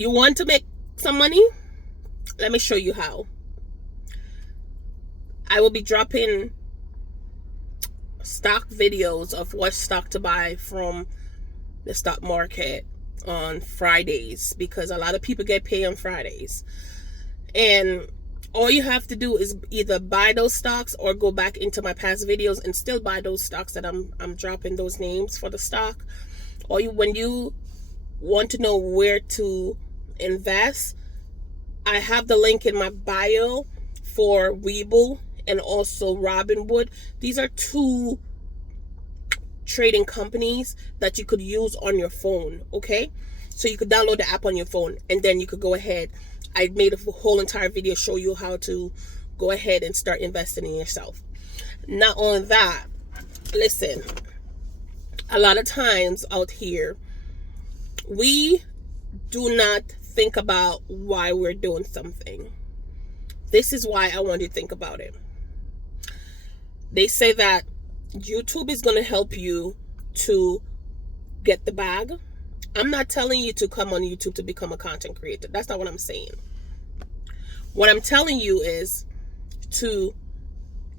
You want to make some money? Let me show you how. I will be dropping stock videos of what stock to buy from the stock market on Fridays, because a lot of people get paid on Fridays. And all you have to do is either buy those stocks or go back into my past videos and still buy those stocks that I'm dropping those names for the stock. Or when you want to know where to invest, I have the link in my bio for Webull and also Robinhood. These are two trading companies that you could use on your phone, okay? So you could download the app on your phone, and then you could go ahead. I made a whole entire video show you how to go ahead and start investing in yourself. Not only that, listen, a lot of times out here, we do not think about why we're doing something. This is why I want you to think about it. They say that YouTube is going to help you to get the bag. I'm not telling you to come on YouTube to become a content creator. That's not what I'm saying. What I'm telling you is to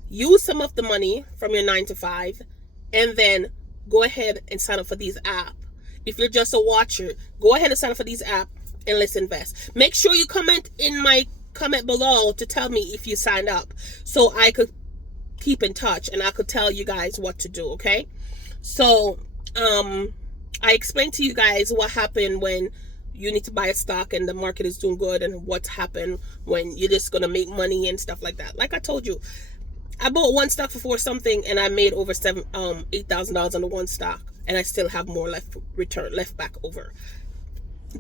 use some of the money from your 9 to 5 and then go ahead and sign up for these apps. If you're just a watcher, go ahead and sign up for these apps and let's invest. Make sure you comment in my comment below to tell me if you signed up, so I could keep in touch and I could tell you guys what to do, okay? So I explained to you guys what happened when you need to buy a stock and the market is doing good, and what's happened when you're just gonna make money and stuff like that. Like I told you, I bought one stock for $4 something and I made over $8,000 on the one stock, and I still have more left back over,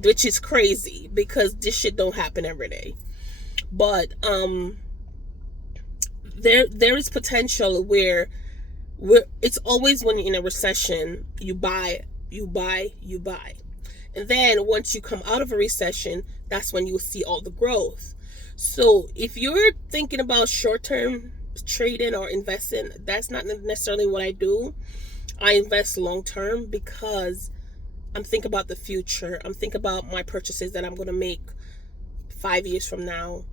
which is crazy because this shit don't happen every day. But there is potential where it's always when you're in a recession, you buy. And then once you come out of a recession, that's when you see all the growth. So if you're thinking about short-term trading or investing, that's not necessarily what I do. I invest long-term because I'm thinking about the future. I'm thinking about my purchases that I'm going to make 5 years from now,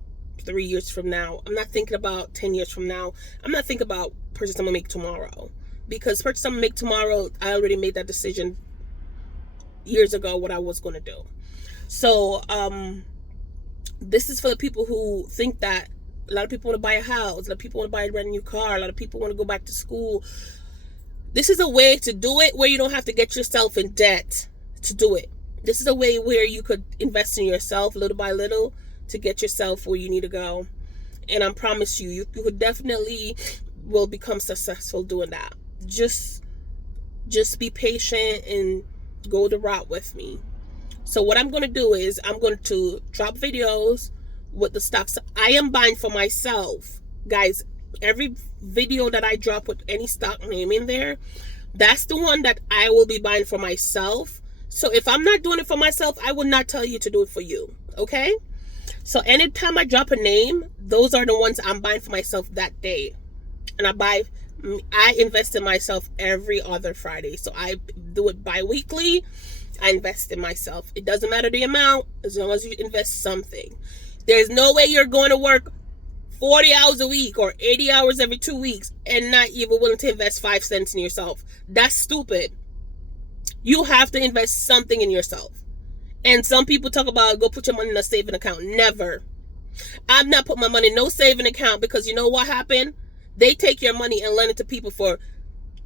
3 years from now. I'm not thinking about 10 years from now. I'm not thinking about purchase I'm going to make tomorrow. Because purchase I'm going to make tomorrow, I already made that decision years ago what I was going to do. So this is for the people who think that a lot of people want to buy a house, a lot of people want to buy a brand new car, a lot of people want to go back to school. This is a way to do it where you don't have to get yourself in debt to do it. This is a way where you could invest in yourself little by little to get yourself where you need to go. And I promise you could definitely will become successful doing that. Just be patient and go the route with me. So what I'm going to do is I'm going to drop videos with the stocks I am buying for myself. Guys, every video that I drop with any stock name in there, that's the one that I will be buying for myself. So if I'm not doing it for myself, I would not tell you to do it for you. Okay? So anytime I drop a name, those are the ones I'm buying for myself that day. And I invest in myself every other Friday. So I do it bi-weekly. I invest in myself. It doesn't matter the amount, as long as you invest something. There's no way you're going to work 40 hours a week or 80 hours every 2 weeks and not even willing to invest 5 cents in yourself. That's stupid. You have to invest something in yourself. And some people talk about go put your money in a saving account. Never. I've not put my money in no saving account, because you know what happened? They take your money and lend it to people for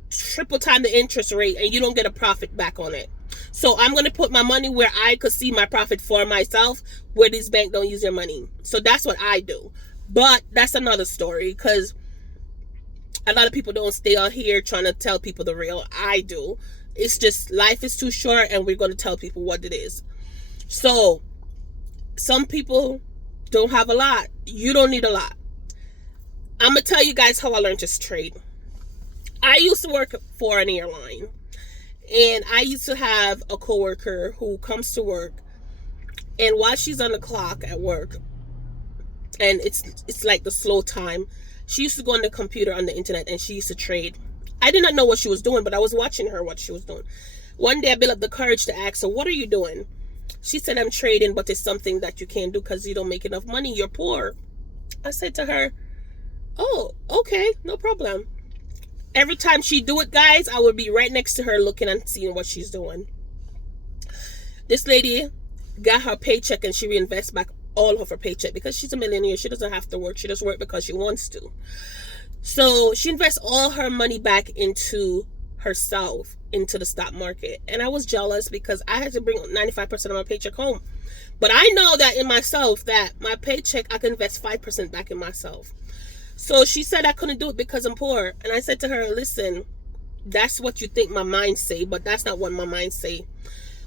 triple time the interest rate, and you don't get a profit back on it. So I'm going to put my money where I could see my profit for myself, where these banks don't use your money. So that's what I do. But that's another story, because a lot of people don't stay out here trying to tell people the real. I do. It's just life is too short, and we're going to tell people what it is. So some people don't have a lot. You don't need a lot. I'm going to tell you guys how I learned to trade. I used to work for an airline, and I used to have a coworker who comes to work, and while she's on the clock at work, and it's like the slow time, she used to go on the computer on the internet and she used to trade. I did not know what she was doing, but I was watching her what she was doing. One day I built up the courage to ask her, what are you doing? She said, I'm trading, but it's something that you can't do because you don't make enough money. You're poor. I said to her, oh, okay, no problem. Every time she do it, guys, I would be right next to her looking and seeing what she's doing. This lady got her paycheck and she reinvests back all of her paycheck because she's a millionaire. She doesn't have to work. She just works because she wants to. So she invests all her money back into herself, into the stock market. And I was jealous because I had to bring 95% of my paycheck home. But I know that in myself, that my paycheck, I can invest 5% back in myself. So she said I couldn't do it because I'm poor. And I said to her, listen, that's what you think my mind say, but that's not what my mind say.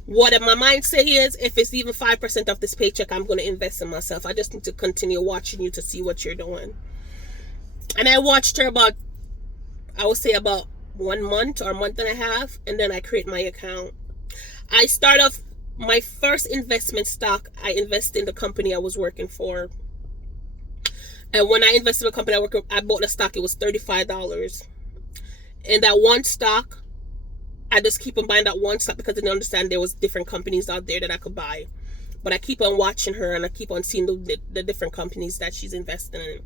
What my mind say is, if it's even 5% of this paycheck, I'm going to invest in myself. I just need to continue watching you to see what you're doing. And I watched her about, I would say about 1 month or a month and a half. And then I create my account. I start off my first investment stock. I invested in the company I was working for. And when I invested in a company I bought a stock, it was $35. And that one stock, I just keep on buying that one stock because I didn't understand there was different companies out there that I could buy. But I keep on watching her and I keep on seeing the different companies that she's investing in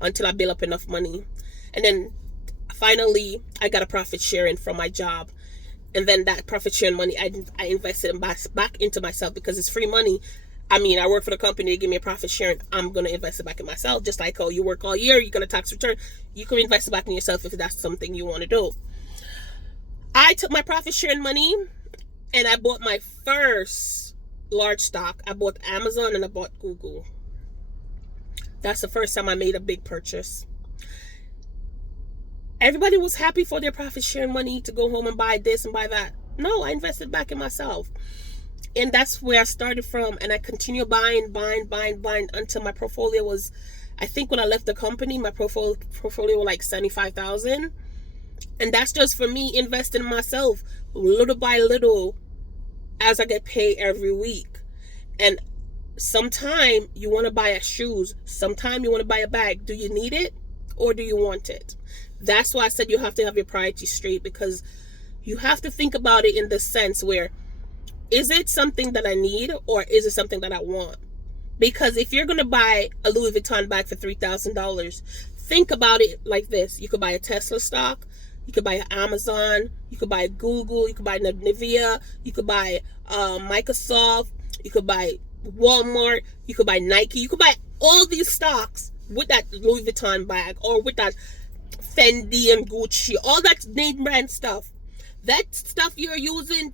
until I build up enough money. And then finally, I got a profit sharing from my job. And then that profit sharing money, I invested back into myself because it's free money. I mean, I work for the company, they give me a profit sharing. I'm going to invest it back in myself. Just like, oh, you work all year, you get a tax return. You can invest it back in yourself if that's something you want to do. I took my profit sharing money and I bought my first large stock. I bought Amazon and I bought Google. That's the first time I made a big purchase. Everybody was happy for their profit sharing money to go home and buy this and buy that. No, I invested back in myself. And that's where I started from. And I continued buying until my portfolio was, I think when I left the company, my portfolio was like 75,000. And that's just for me investing in myself little by little as I get paid every week. And sometime you want to buy a shoes. Sometime you want to buy a bag. Do you need it or do you want it? That's why I said you have to have your priorities straight, because you have to think about it in the sense where, is it something that I need or is it something that I want? Because if you're going to buy a Louis Vuitton bag for $3,000, think about it like this. You could buy a Tesla stock. You could buy Amazon. You could buy Google. You could buy Nvidia. You could buy Microsoft. You could buy Walmart. You could buy Nike. You could buy all these stocks with that Louis Vuitton bag or with that Fendi and Gucci, all that name brand stuff. That stuff you're using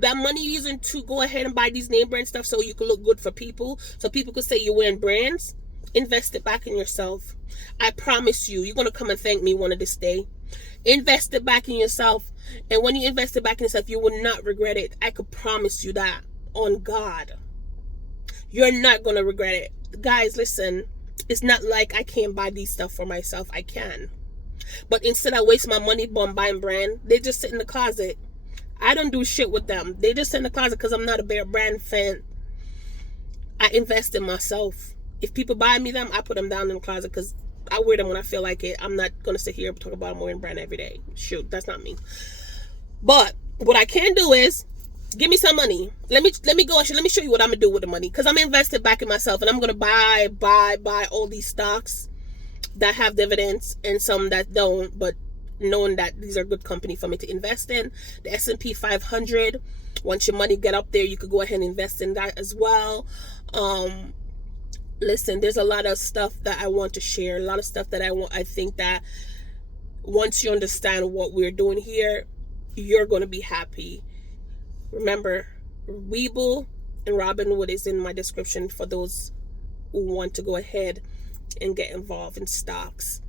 that money you're using to go ahead and buy these name brand stuff so you can look good for people, so people could say you're wearing brands, invest it back in yourself. I promise you're going to come and thank me one of this day. Invest it back in yourself. And when you invest it back in yourself, you will not regret it. I could promise you that on God. You're not going to regret it. Guys, listen, it's not like I can't buy these stuff for myself. I can. But instead I waste my money on buying brand, they just sit in the closet. I don't do shit with them. They just sit in the closet because I'm not a Bear brand fan. I invest in myself. If people buy me them, I put them down in the closet because I wear them when I feel like it. I'm not going to sit here and talk about I'm wearing brand every day. Shoot, that's not me. But what I can do is give me some money. Let me show you what I'm going to do with the money, because I'm invested back in myself and I'm going to buy all these stocks that have dividends and some that don't, but knowing that these are good company for me to invest in. The S&P 500, once your money get up there, you could go ahead and invest in that as well. Listen, there's a lot of stuff that I want to share, a lot of stuff that I think that once you understand what we're doing here, you're going to be happy. Remember, Webull and Robinhood is in my description for those who want to go ahead and get involved in stocks.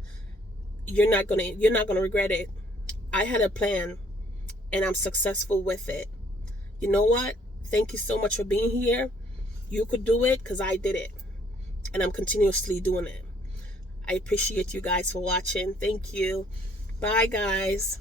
You're not gonna regret it. I had a plan and I'm successful with it. You know what? Thank you so much for being here. You could do it because I did it. And I'm continuously doing it. I appreciate you guys for watching. Thank you. Bye, guys.